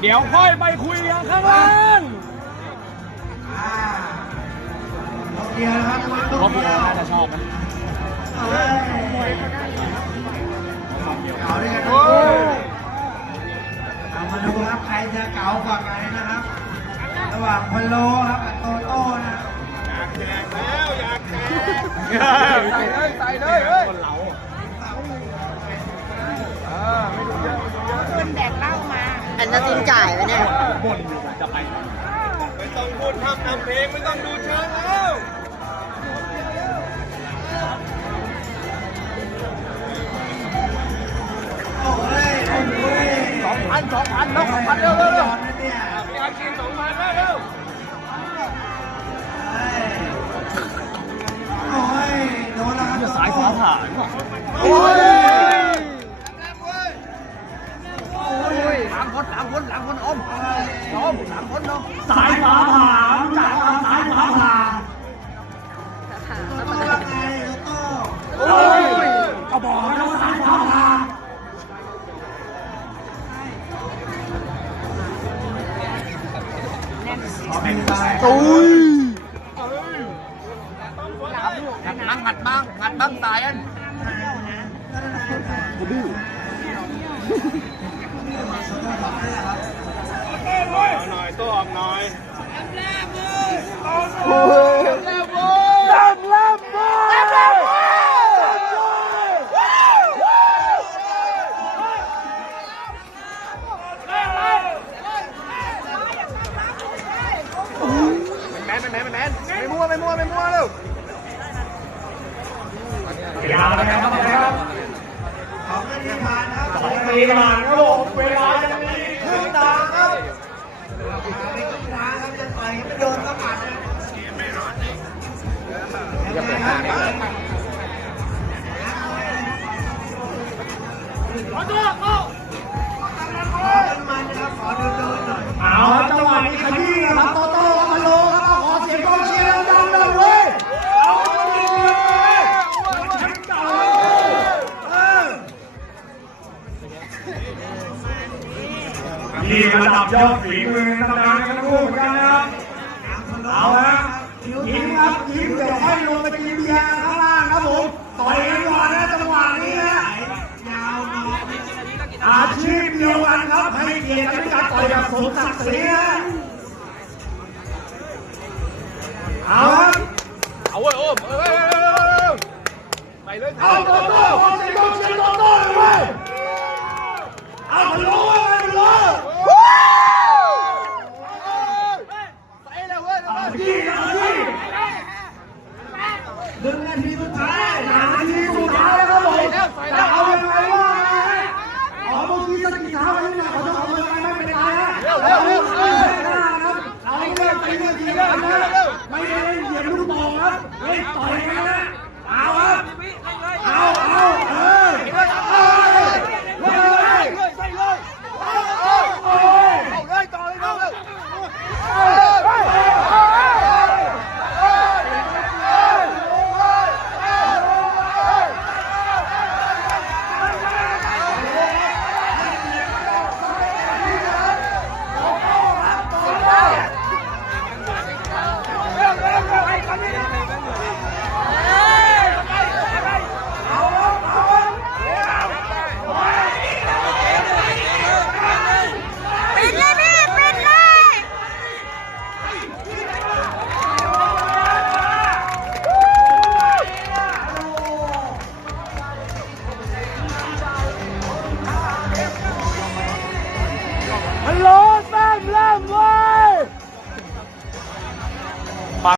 เดี๋ยวค่อยไปคุยกันข้างล่างเดียวนะครับเพราะพี่น่าจะชอบนะเก่าด้วยกันเอามาดูครับใครจะเก่ากว่ากันนะครับ ระหว่างพะโลครับกับโตโต้นะครับใส่เลยใส่เลยเฮ้ย นนั้นจินจ่ายไปเนี่ยบ่นอยู่ว่าจะไปไหนไม่ต้องพูดทำทำเพลงไม่ต้องดูเชิงแล้วโอ้ยโอ้ยสองพันสองพันแล้วสองพันเร็วเร็วเร็วเนี่ยมีอาชีพสองพันแล้วเร็วโอ้ยโดนแล้วครับสายฟ้าผ่าโอ้ย หลัง คนหลังคนหลังคนอมอมหลังคนอมสายฟ้าผ่าจากสายฟ้าผ่าโตโต้ว่าไงโตโต้โอ้ยก็บอกแล้วสายฟ้าผ่าเป็นตายตุ้ยงัดบ้างงัดบ้างงัดบ้างตายอันเอ แมนแมนแมนไม่มั่วไม่มั่วไม่มั่วเร็วยาวเลยครับครับของกันที่ผ่านครับของปีผ่านครับ นี่ระดับยอดฝีมือตำนานกันทั้งคู่เหมือนกันนะครับเอาละยิ้มครับยิ้มเดี๋ยวค่อยลงไปกินเบียร์ข้างล่างครับผมต่อยกันก่อนนะจังหวะนี้นะยาวมาอาชีพเดียวกันครับให้เกียรติกันการต่อยแบบสมศักดิ์ศรีนะเอาครับเอาเว้ยโอ้มเอ้ยไปเลยเอาโตโต้ขอเสียงกองเชียร์โตโต้ dando minha vida. Tá?